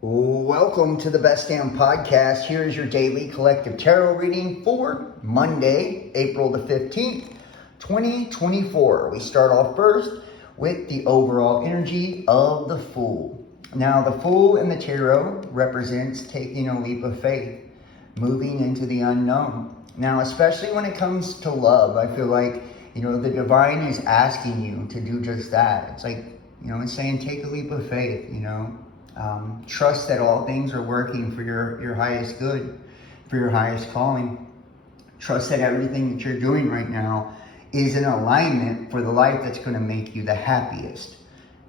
Welcome to the Best Damn Podcast. Here's your daily collective tarot reading for Monday, April the 15th, 2024. We start off first with the overall energy of the Fool. Now, the Fool in the tarot represents taking a leap of faith, moving into the unknown. Now, especially when it comes to love, I feel like, the divine is asking you to do just that. It's like, it's saying take a leap of faith, trust that all things are working for your highest good, for your highest calling. Trust that everything that you're doing right now is in alignment for the life that's going to make you the happiest.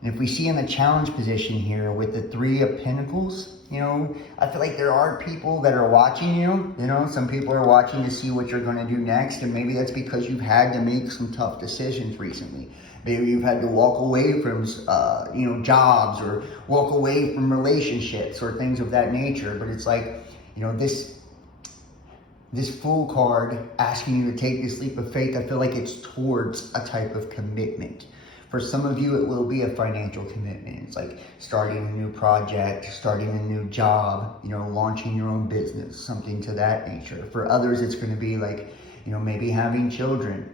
And if we see in the challenge position here with the Three of Pentacles, I feel like there are people that are watching you. Some people are watching to see what you're going to do next. And maybe that's because you've had to make some tough decisions recently. Maybe you've had to walk away from, jobs or walk away from relationships or things of that nature. But it's like, this Fool card asking you to take this leap of faith, I feel like it's towards a type of commitment. For some of you, it will be a financial commitment. It's like starting a new project, starting a new job, launching your own business, something to that nature. For others, it's going to be like, maybe having children,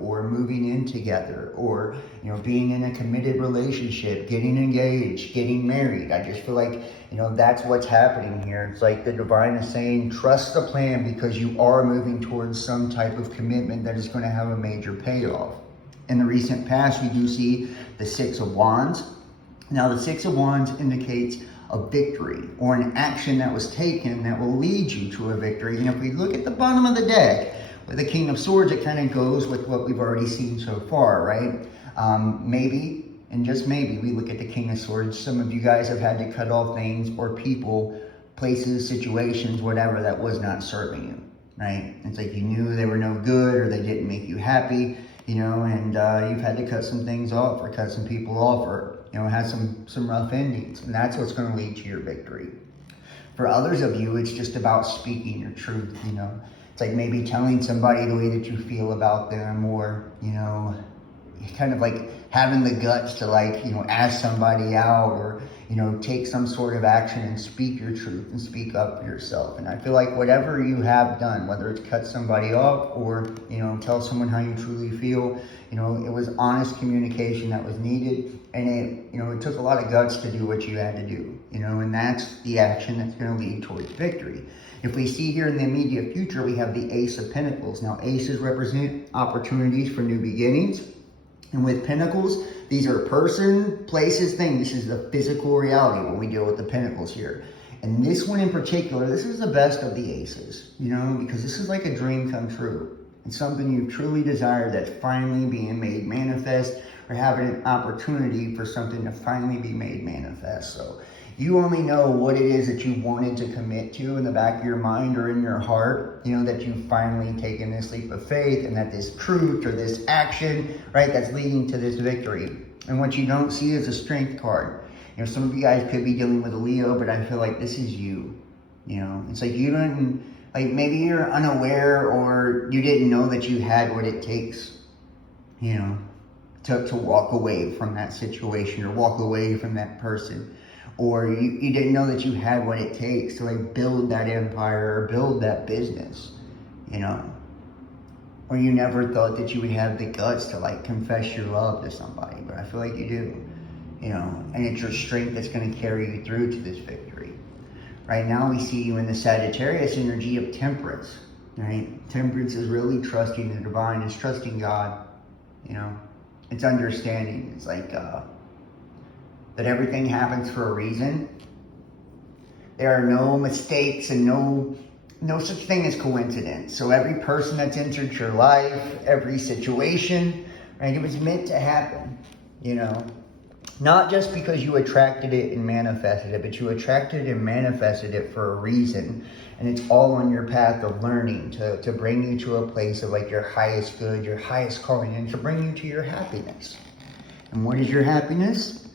or moving in together, or, being in a committed relationship, getting engaged, getting married. I just feel like, that's what's happening here. It's like the divine is saying, trust the plan because you are moving towards some type of commitment that is going to have a major payoff. In the recent past, we do see the Six of Wands. Now, the Six of Wands indicates a victory or an action that was taken that will lead you to a victory. And if we look at the bottom of the deck, with the King of Swords, it kind of goes with what we've already seen so far, right? Maybe, and just maybe, we look at the King of Swords. Some of you guys have had to cut off things or people, places, situations, whatever, that was not serving you, right? It's like you knew they were no good or they didn't make you happy, and you've had to cut some things off or cut some people off or, had some rough endings. And that's what's going to lead to your victory. For others of you, it's just about speaking your truth, It's like maybe telling somebody the way that you feel about them, or, kind of like having the guts to ask somebody out, or, take some sort of action and speak your truth and speak up for yourself. And I feel like whatever you have done, whether it's cut somebody off or, tell someone how you truly feel, it was honest communication that was needed. And it took a lot of guts to do what you had to do, and that's the action that's going to lead towards victory. If we see here in the immediate future, we have the Ace of Pentacles. Now, aces represent opportunities for new beginnings. And with Pentacles, these are person, places, things. This is the physical reality when we deal with the Pentacles here. And this one in particular, this is the best of the aces, because this is like a dream come true. It's something you truly desire that's finally being made manifest, or having an opportunity for something to finally be made manifest. So you only know what it is that you wanted to commit to in the back of your mind or in your heart, that you've finally taken this leap of faith, and that this truth or this action, right, that's leading to this victory. And what you don't see is a Strength card. Some of you guys could be dealing with a Leo, but I feel like this is you. It's like you don't, maybe you're unaware, or you didn't know that you had what it takes, to walk away from that situation or walk away from that person. Or you didn't know that you had what it takes to build that empire or build that business, Or you never thought that you would have the guts to confess your love to somebody, but I feel like you do, and it's your strength that's going to carry you through to this victory. Right now we see you in the Sagittarius energy of Temperance, right? Temperance is really trusting the divine, it's trusting God, It's understanding. It's like, that everything happens for a reason. There are no mistakes and no such thing as coincidence. So every person that's entered your life, every situation, right, it was meant to happen, Not just because you attracted it and manifested it, but you attracted and manifested it for a reason. And it's all on your path of learning to bring you to a place of your highest good, your highest calling, and to bring you to your happiness. And what is your happiness?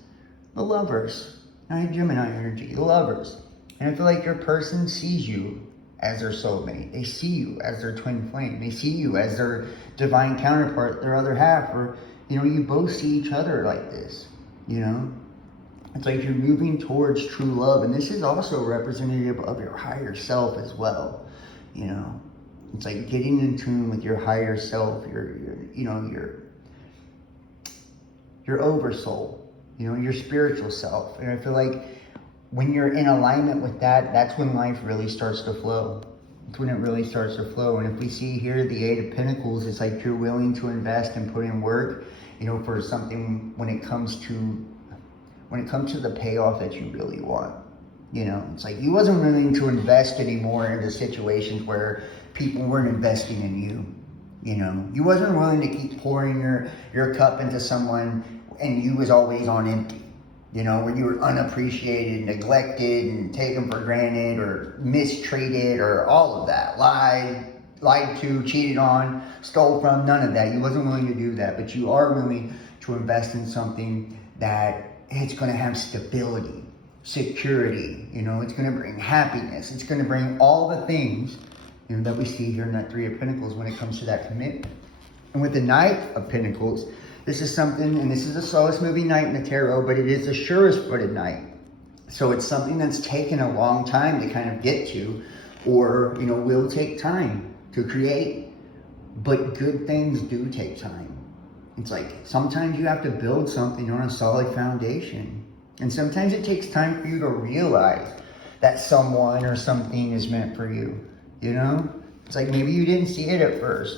The Lovers, right? Gemini energy, the Lovers. And I feel like your person sees you as their soulmate. They see you as their twin flame. They see you as their divine counterpart, their other half. Or, you both see each other like this, It's like you're moving towards true love, and this is also representative of your higher self as well. You know, it's like getting in tune with your higher self, your oversoul, your spiritual self. And I feel like when you're in alignment with that, that's when life really starts to flow. It's when it really starts to flow. And if we see here the Eight of Pentacles, it's like you're willing to invest and put in work, for something when it comes to the payoff that you really want. It's like you wasn't willing to invest anymore into situations where people weren't investing in you. You wasn't willing to keep pouring your cup into someone and you was always on empty. When you were unappreciated, neglected, and taken for granted, or mistreated, or all of that. Lied to, cheated on, stole from, none of that. You wasn't willing to do that, but you are willing to invest in something that it's going to have stability, security, it's going to bring happiness. It's going to bring all the things, that we see here in that Three of Pentacles when it comes to that commitment. And with the Knight of Pentacles, this is something, and this is a slowest moving knight in the tarot, but it is the surest footed knight. So it's something that's taken a long time to kind of get to, or, will take time to create. But good things do take time. It's like sometimes you have to build something on a solid foundation. And sometimes it takes time for you to realize that someone or something is meant for you. It's like maybe you didn't see it at first.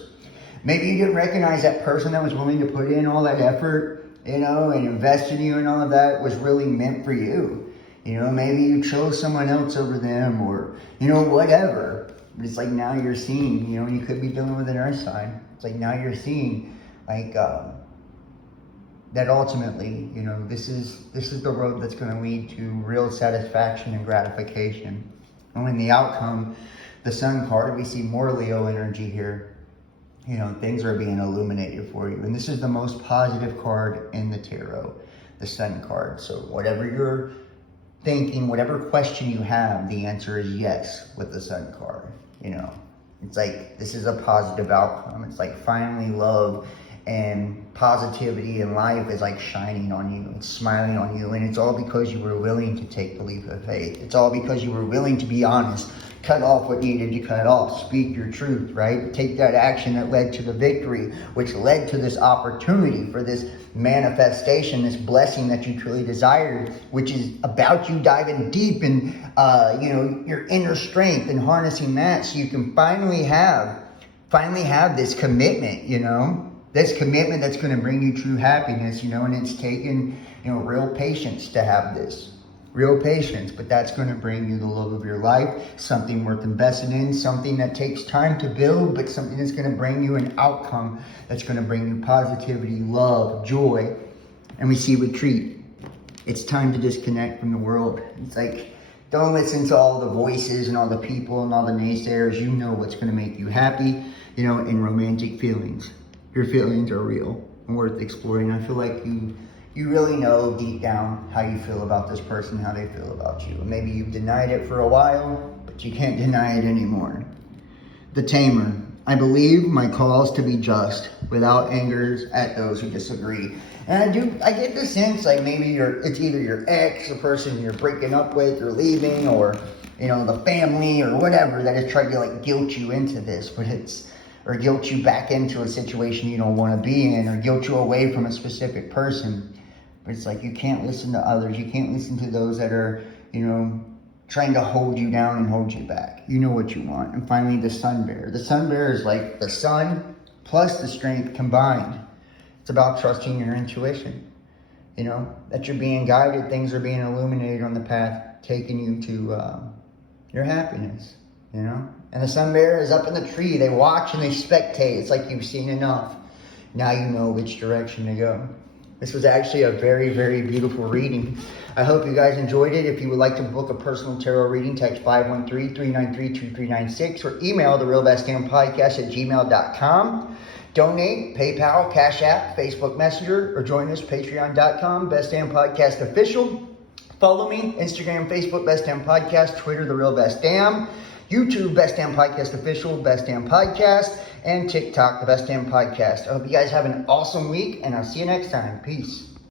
Maybe you didn't recognize that person that was willing to put in all that effort, and invest in you and all of that was really meant for you. Maybe you chose someone else over them, or, whatever. But it's like now you're seeing, you could be dealing with an earth sign. It's like now you're seeing, like, that ultimately, this is the road that's going to lead to real satisfaction and gratification. And in the outcome, the Sun card, we see more Leo energy here. Things are being illuminated for you. And this is the most positive card in the tarot, the Sun card. So whatever you're thinking, whatever question you have, the answer is yes with the Sun card. It's like this is a positive outcome. It's like finally love and positivity in life is like shining on you. It's smiling on you. And it's all because you were willing to take the leap of faith. It's all because you were willing to be honest. Cut off what needed to cut off. Speak your truth, right? Take that action that led to the victory, which led to this opportunity for this manifestation, this blessing that you truly desired, which is about you diving deep in, your inner strength and harnessing that so you can finally have this commitment, this commitment that's going to bring you true happiness, and it's taken, real patience to have this. Real patience, but that's going to bring you the love of your life, something worth investing in, something that takes time to build, but something that's going to bring you an outcome that's going to bring you positivity, love, joy. And we see retreat. It's time to disconnect from the world. It's like, don't listen to all the voices and all the people and all the naysayers. You know what's going to make you happy, in romantic feelings. Your feelings are real and worth exploring. I feel like you really know deep down how you feel about this person, how they feel about you. And maybe you've denied it for a while, but you can't deny it anymore. The Tamer. I believe my call is to be just, without angers at those who disagree. And I get the sense like maybe it's either your ex, the person you're breaking up with or leaving, or, the family or whatever that is trying to like guilt you into this, or guilt you back into a situation you don't want to be in, or guilt you away from a specific person. But it's like you can't listen to others. You can't listen to those that are, trying to hold you down and hold you back. You know what you want. And finally, the Sun Bear. The Sun Bear is like the sun plus the strength combined. It's about trusting your intuition. That you're being guided. Things are being illuminated on the path, taking you to your happiness, And the Sun Bear is up in the tree. They watch and they spectate. It's like you've seen enough. Now you know which direction to go. This was actually a very, very beautiful reading. I hope you guys enjoyed it. If you would like to book a personal tarot reading, text 513-393-2396 or email therealbestdampodcast@gmail.com. Donate, PayPal, Cash App, Facebook Messenger, or join us, patreon.com, Best Damn Podcast Official. Follow me, Instagram, Facebook, Best Damn Podcast, Twitter, The Real Best Damn, YouTube, Best Damn Podcast Official, Best Damn Podcast, and TikTok, The Best Damn Podcast. I hope you guys have an awesome week, and I'll see you next time. Peace.